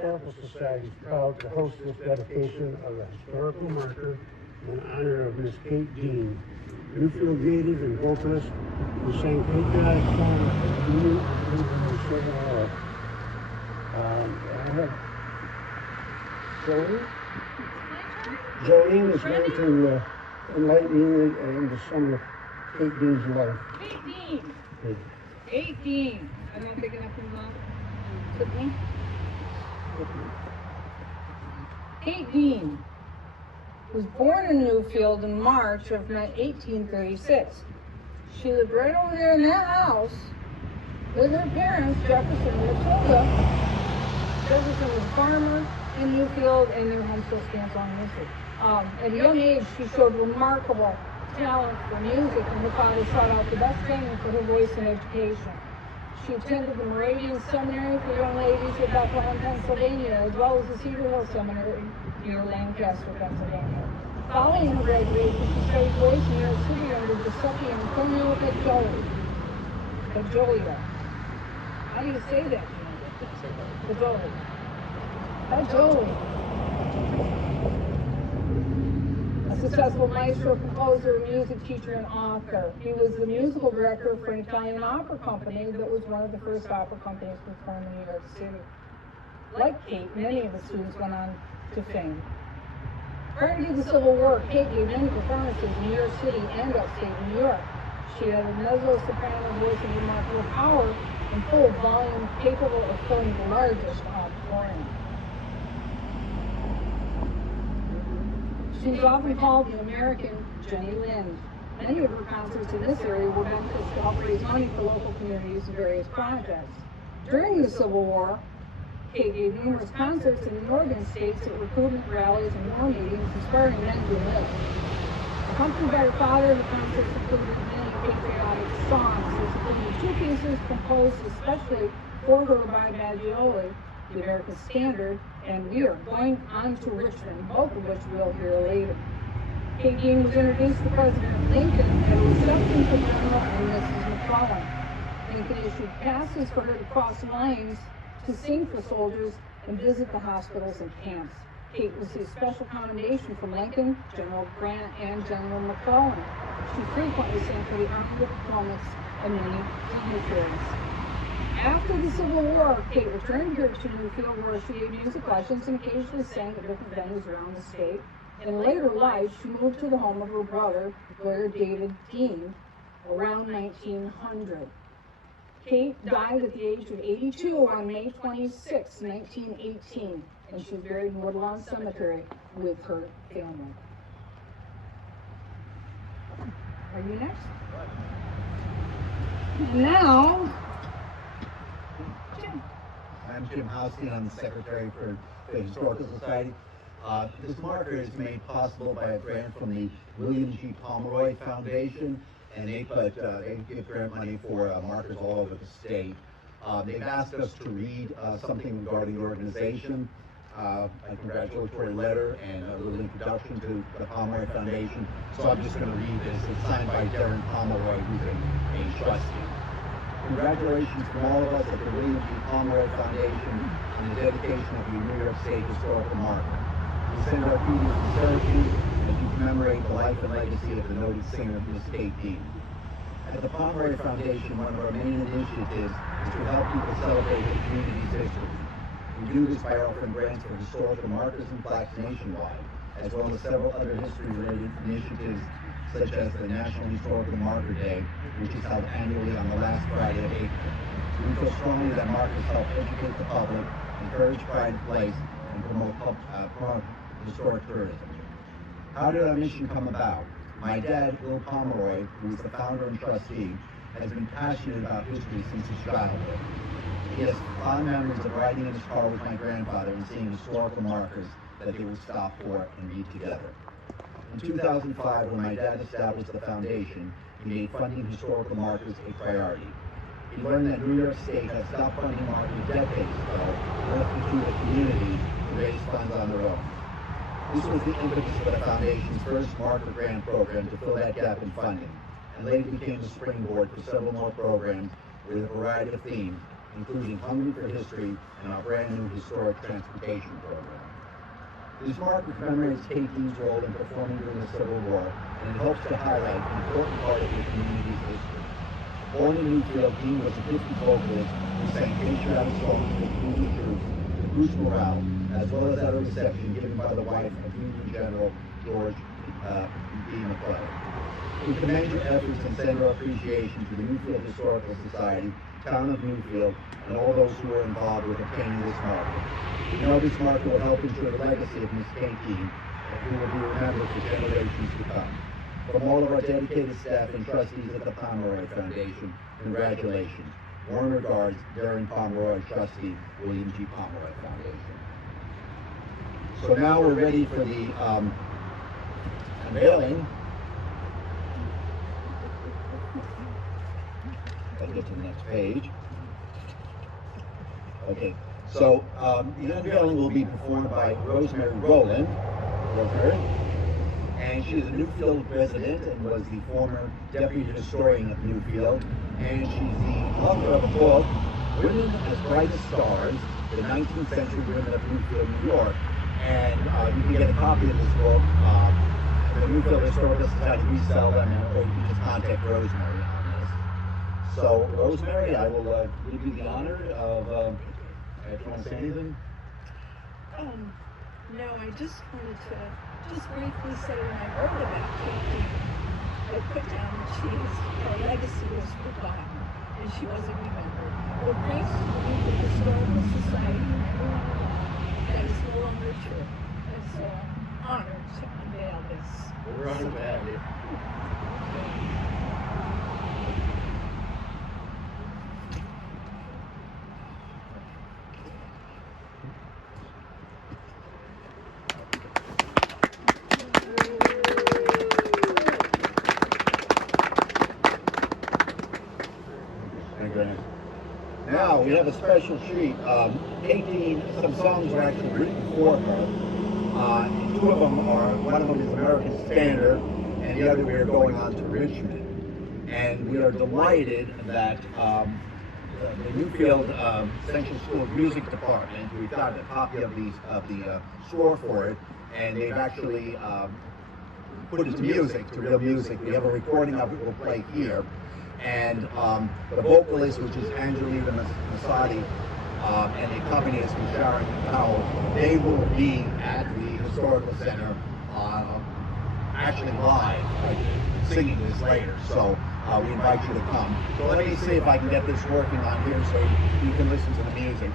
Historical Society is proud to host this dedication of a historical marker in honor of Miss Kate Dean, Newfield native and vocalist who sang patriotic songs for Union and the Civil War. I have Jolene. Jolene is going to enlighten you into some of Kate Dean's life. Kate Dean. Kate Dean. I don't big enough for mom. Took me. Kate Dean was born in Newfield in March of 1836. She lived right over there in that house with her parents, Jefferson and Matilda. Jefferson was a farmer in Newfield, and their home still stands on Newfield. At a young age, she showed remarkable talent for music, and her father sought out the best training for her voice and education. She attended the Moravian Seminary for Young Ladies at Bethlehem, Pennsylvania, as well as the Cedar Hill Seminary near Lancaster, Pennsylvania. Following her graduation, she studied voice in New York City under Giuseppe Antonio Pajolia. How do you say that? Pajolia. A successful maestro, composer, music teacher, and author. He was the musical director for an Italian opera company that was one of the first opera companies to perform in New York City. Like Kate, many of the students went on to fame. Prior to the Civil War, Kate gave many performances in New York City and upstate New York. She had a mezzo-soprano voice of remarkable power and full volume, capable of filling the largest auditorium. She was often called the American Jenny Lind. Many of her concerts in this area were benefits to help raise money for local communities and various projects. During the Civil War, Kate gave numerous concerts in the northern states at recruitment rallies and war meetings, inspiring men to enlist. Accompanied by her father, the concerts included many patriotic songs. This included two pieces composed especially for her by Pajolia, the American Standard, and We Are Going On to Richmond, both of which we'll hear later. Kate Dean was introduced to President Lincoln at a reception for General and Mrs. McClellan. Lincoln issued passes for her to cross lines to sing for soldiers and visit the hospitals and camps. Kate received special commendation from Lincoln, General Grant, and General McClellan. She frequently sang for the Army of Potomac and many dignitaries. After the Civil War, Kate returned here to Newfield, where she gave music lessons and occasionally sang at different venues around the state. In later life, she moved to the home of her brother, Blair David Dean, around 1900. Kate died at the age of 82 on May 26, 1918, and she was buried in Woodlawn Cemetery with her family. Are you next? Now, Jim. I'm Jim Houston. I'm the Secretary for the Historical Society. This marker is made possible by a grant from the William G. Pomeroy Foundation, and they give grant money for markers all over the state. They've asked us to read something regarding the organization, a congratulatory letter and a little introduction to the Pomeroy Foundation. So I'm just going to read this. It's signed by Darren Pomeroy, who's a trustee. Congratulations from all of us at the William G. Pomeroy Foundation on the dedication of your New York State historical marker. We send our greetings to Syracuse as you commemorate the life and legacy of the noted singer, Miss Kate Dean. At the Pomeroy Foundation, one of our main initiatives is to help people celebrate the community's history. We do this by offering grants for historical markers and plaques nationwide, as well as several other history-related initiatives, such as the National Historical Marker Day, which is held annually on the last Friday of April. We feel strongly that markers help educate the public, encourage pride of place, and promote historic tourism. How did our mission come about? My dad, Bill Pomeroy, who is the founder and trustee, has been passionate about history since his childhood. He has fond memories of riding in his car with my grandfather and seeing historical markers that they would stop for and read together. In 2005, when my dad established the foundation, he made funding historical markers a priority. He learned that New York State had stopped funding markers decades ago and left it to the community to raise funds on their own. This was the impetus of the Foundation's first marker grant program to fill that gap in funding, and later became the springboard for several more programs with a variety of themes, including Hungry for History and our brand new historic transportation program. This marker commemorates Kate Dean's role in performing during the Civil War, and it helps to highlight an important part of the community's history. Born in Newfield, Dean was a gifted vocalist who sang patriotic songs for Union troops with Bruce Morale, as well as at a reception given by the wife of Union General George B. McClellan. We commend your efforts and send our appreciation to the Newfield Historical Society, Town of Newfield, and all those who are involved with obtaining this marker. We know this marker will help ensure the legacy of Miss Kate Dean, who will be remembered for generations to come. From all of our dedicated staff and trustees at the Pomeroy Foundation, congratulations. Warm regards, Darren Pomeroy, trustee, William G. Pomeroy Foundation. So now we're ready for the unveiling. I'll get to the next page. Okay, so the unveiling will be performed by Rosemary Rowland. Rosemary. And she is a Newfield resident and was the former deputy historian of Newfield. And she's the author of a book, Women as Bright as Stars, the 19th Century Women of Newfield, New York. And you can get a copy of this book. The Newfield Historical Society, we sell them, or you can just contact Rosemary on this. So, Rosemary, I will give you the honor of, if you want to say anything? No, I just wanted to just briefly say when I wrote about Kate, I put down that her legacy was forgotten and she wasn't remembered. But thanks to the Newfield Historical Society and everyone involved, that is no longer true. And so I'm honored to unveil this. We're honored to have you. Now we have a special treat. Kate Dean, some songs were actually written for her. Two of them are, one of them is American Standard, and the other we are going on to Richmond. And we are delighted that the Newfield Central School Music Department, we've got a copy of the score for it, and they've actually put it to music, to real music. We have a recording of it we'll play here. And the vocalist, which is Angelina Masadi, and the accompanist is Sharon Powell, they will be at the Historical Center actually live, singing this later. So we invite you to come. So let me see if I can get this working on here so you can listen to the music.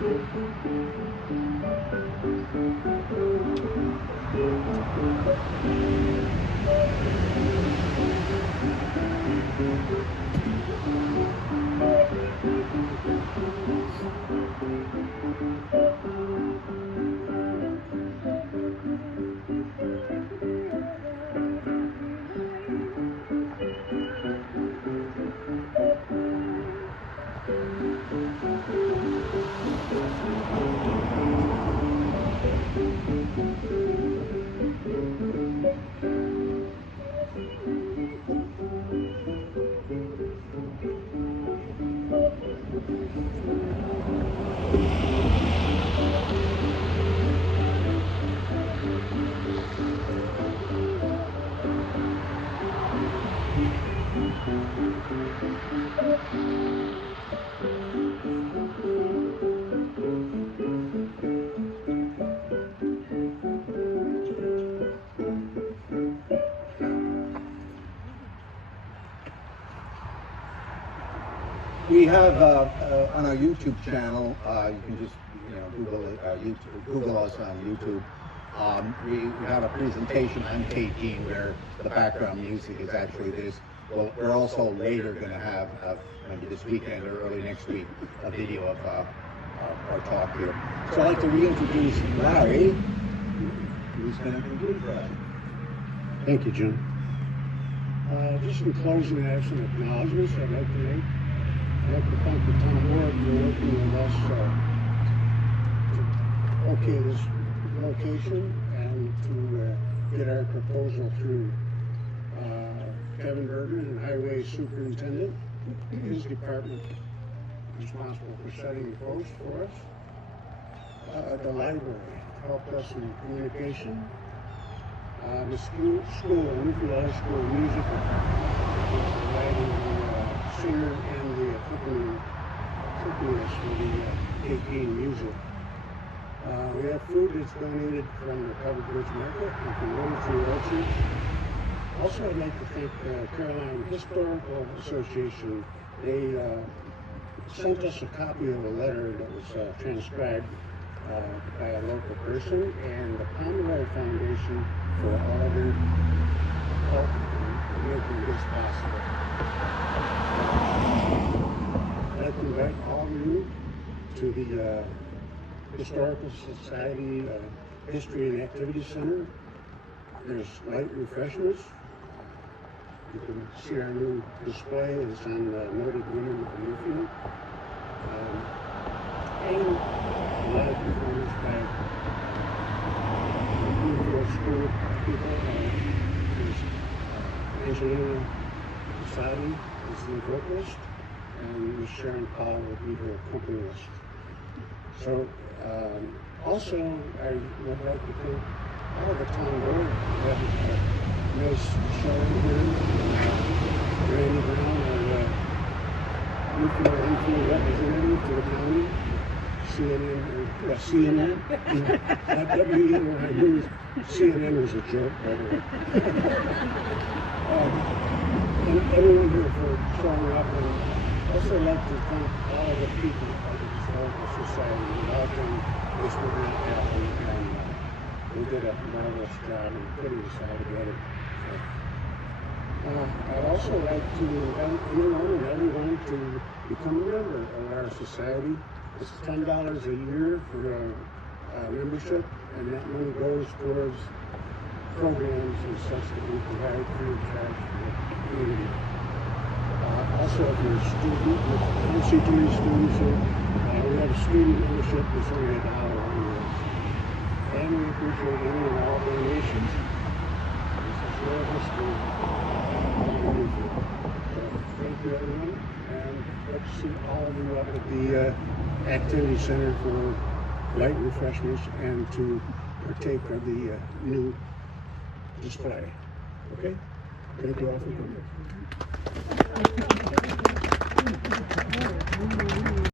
We have on our YouTube channel. You can just Google it. Google us on YouTube. We have a presentation on Kate Dean where the background music is actually this. Well, we're also later going to have maybe this weekend or early next week a video of our talk here. So I'd like to reintroduce Larry, who's going to conclude for us. Thank you, Jim. Just in closing, I have some acknowledgments I'd like to make. I'd like to thank the town board for working with us to okay this location and to get our proposal through. Kevin Bergman, Highway Superintendent, his department responsible for setting the post for us. The library helped us in communication. The school, Newfield High School music, providing the singer and the accompanist for the Kate Dean music. We have food that's donated from the Covered Bridge Market and from Newfield Orchards. Also, I'd like to thank the Caroline Historical Association. They sent us a copy of a letter that was transcribed by a local person, and the Pomeroy Foundation for all their help in making this possible. I'd like to invite all of you to the Historical Society History and Activity Center. There's light refreshments. You can see our new display. It's on the noted women of Newfield. And a lot of performance by Newfield school people. There's Angelina Casati is the vocalist, and Miss Sharon Powell will be her accompanist. So, also, I would like to thank all of the town board. We have a nice show here. Randy Brown, our Newfield representative to the county. CNN, not WEN, I knew CNN was a joke, by the way. And everyone here for showing up, and also like to thank all the people of the Historical Society. Without them, this would not happen, and they did a marvelous job in putting this all together. I'd also like to invite anyone and everyone to become a member of our society. It's $10 a year for a membership, and that money goes towards programs and such that we provide free of charge for the community. Also, if you're a student, I don't see too many students here. We have a student membership that's only $1 a year. And we appreciate any and all donations. This is your history. So, thank you, everyone, and let's see all of you up at the Activity Center for light refreshments and to partake of the new display. Okay? Thank you all for coming.